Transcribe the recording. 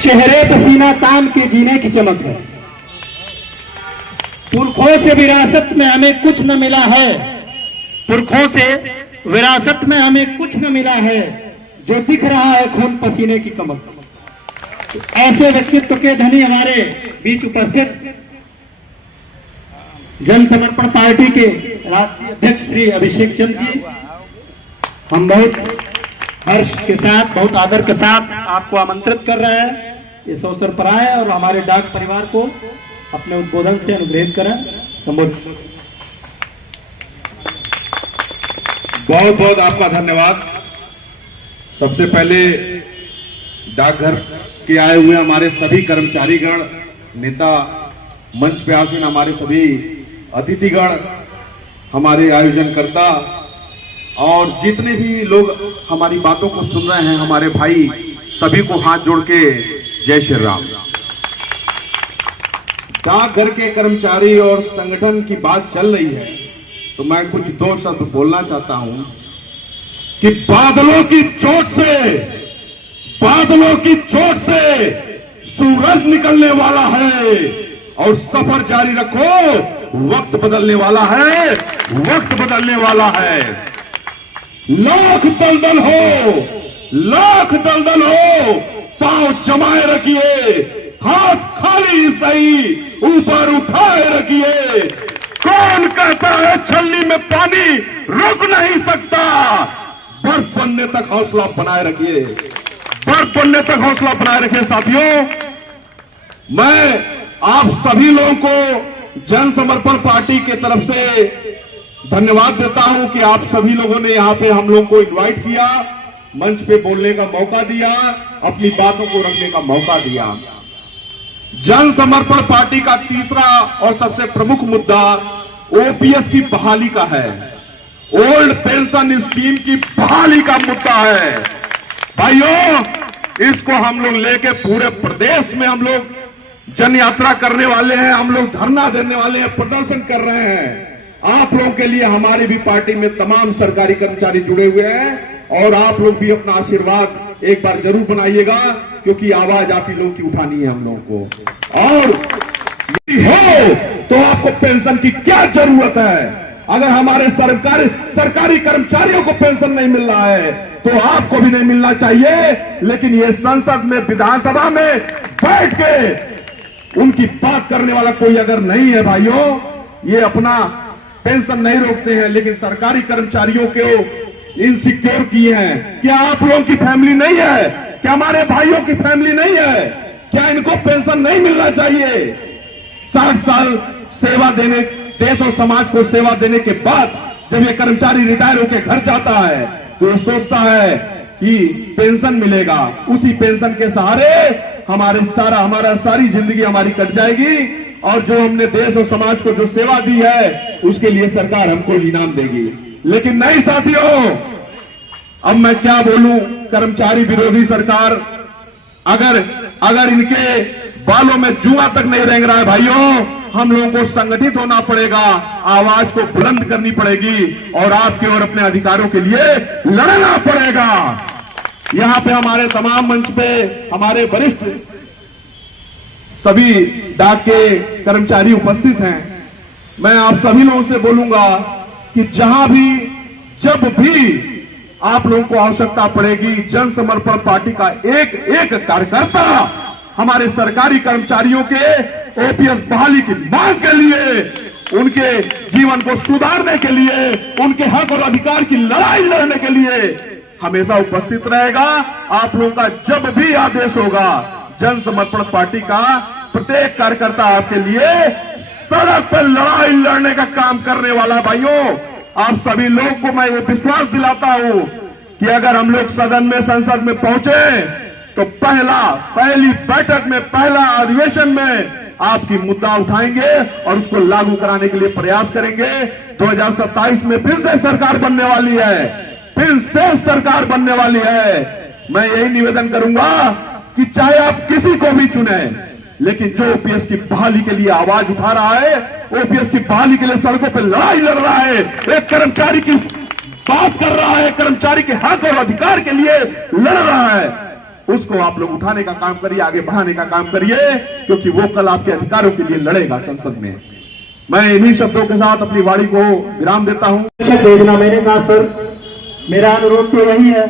चेहरे पे सीना तान के जीने की चमक है। पुरखों से विरासत में हमें कुछ न मिला है, पुरखों से विरासत में हमें कुछ न मिला है, जो दिख रहा है खून पसीने की कमक। तो ऐसे व्यक्तित्व के धनी हमारे बीच उपस्थित जन समर्पण पार्टी के राष्ट्रीय अध्यक्ष श्री अभिषेक चंद जी, हम बहुत हर्ष के साथ, बहुत आदर के साथ आपको आमंत्रित कर रहे हैं इस अवसर पर आए और हमारे डाक परिवार को अपने उद्बोधन से अनुग्रहित करें, संबोधित। बहुत बहुत आपका धन्यवाद। सबसे पहले डाकघर के आए हुए हमारे सभी कर्मचारीगण, नेता, मंच पे आसीन हमारे सभी अतिथिगण, हमारे आयोजनकर्ता और जितने भी लोग हमारी बातों को सुन रहे हैं, हमारे भाई, सभी को हाथ जोड़ के जय श्री राम। डाकघर के कर्मचारी और संगठन की बात चल रही है तो मैं कुछ दो शब्द बोलना चाहता हूं कि बादलों की चोट से सूरज निकलने वाला है और सफर जारी रखो, वक्त बदलने वाला है, वक्त बदलने वाला है। लाख दलदल हो, पांव जमाए रखिए, हाथ खाली सही ऊपर उठाए रखिए। कौन कहता है छलनी में पानी रुक नहीं सकता? बर्फ बनने तक हौसला बनाए रखिए, बर्फ बनने तक हौसला बनाए रखिए। साथियों, मैं आप सभी लोगों को जन समर्पण पार्टी के तरफ से धन्यवाद देता हूं कि आप सभी लोगों ने यहां पे हम लोग को इनवाइट किया, मंच पे बोलने का मौका दिया, अपनी बातों को रखने का मौका दिया। जन समर्पण पार्टी का तीसरा और सबसे प्रमुख मुद्दा ओपीएस की बहाली का है, ओल्ड पेंशन स्कीम की बहाली का मुद्दा है। भाइयों, इसको हम लोग लेके पूरे प्रदेश में हम लोग जन यात्रा करने वाले हैं, हम लोग धरना देने वाले हैं, प्रदर्शन कर रहे हैं। आप लोगों के लिए हमारी भी पार्टी में तमाम सरकारी कर्मचारी जुड़े हुए हैं और आप लोग भी अपना आशीर्वाद एक बार जरूर बनाइएगा, क्योंकि आवाज आप ही लोगों की उठानी है हम लोगों को। और हो तो आपको पेंशन की क्या जरूरत है? अगर हमारे सरकारी कर्मचारियों को पेंशन नहीं मिल रहा है तो आपको भी नहीं मिलना चाहिए। लेकिन ये संसद में, विधानसभा में बैठ के उनकी बात करने वाला कोई अगर नहीं है भाइयों, ये अपना पेंशन नहीं रोकते हैं, लेकिन सरकारी कर्मचारियों को इनसिक्योर किए हैं। क्या आप लोगों की फैमिली नहीं है? क्या हमारे भाइयों की फैमिली नहीं है? क्या इनको पेंशन नहीं मिलना चाहिए? 60 साल सेवा देने, देश और समाज को सेवा देने के बाद जब ये कर्मचारी रिटायर होकर घर जाता है तो सोचता है कि पेंशन मिलेगा, उसी पेंशन के सहारे हमारा सारी जिंदगी हमारी कट जाएगी और जो हमने देश और समाज को जो सेवा दी है उसके लिए सरकार हमको इनाम देगी। लेकिन नहीं साथियों, अब मैं क्या बोलूं, कर्मचारी विरोधी सरकार, अगर इनके बालों में जुआ तक नहीं रेंग रहा है भाइयों, हम लोगों को संगठित होना पड़ेगा, आवाज को बुलंद करनी पड़ेगी और आपके और अपने अधिकारों के लिए लड़ना पड़ेगा। यहां पे हमारे तमाम मंच पे हमारे वरिष्ठ सभी डाक के कर्मचारी उपस्थित हैं। मैं आप सभी लोगों से बोलूंगा कि जहां भी, जब भी आप लोगों को आवश्यकता पड़ेगी, जन समर्पण पार्टी का एक एक कार्यकर्ता हमारे सरकारी कर्मचारियों के ओपीएस बहाली की मांग के लिए, उनके जीवन को सुधारने के लिए, उनके हक और अधिकार की लड़ाई लड़ने के लिए हमेशा उपस्थित रहेगा। आप लोगों का जब भी आदेश होगा, जन समर्पण पार्टी का प्रत्येक कार्यकर्ता आपके लिए सड़क पर लड़ाई लड़ने का काम करने वाला है। भाइयों, आप सभी लोगों को मैं ये विश्वास दिलाता हूं कि अगर हम लोग सदन में, संसद में पहुंचे तो पहली बैठक में, पहला अधिवेशन में आपकी मुद्दा उठाएंगे और उसको लागू कराने के लिए प्रयास करेंगे। 2027 में फिर से सरकार बनने वाली है, फिर से सरकार बनने वाली है। मैं यही निवेदन करूंगा कि चाहे आप किसी को भी चुने, लेकिन जो ओपीएस की बहाली के लिए आवाज उठा रहा है, ओपीएस की बहाली के लिए सड़कों पर लड़ाई लड़ रहा है, एक कर्मचारी की बात कर रहा है, कर्मचारी के हक और अधिकार के लिए लड़ रहा है, उसको आप लोग उठाने का काम करिए, आगे बढ़ाने का काम करिए, क्योंकि वो कल आपके अधिकारों के लिए लड़ेगा संसद में। मैं इन्हीं शब्दों के साथ अपनी वाणी को विराम देता हूं। भेजना, मैंने कहा सर मेरा अनुरोध तो यही है।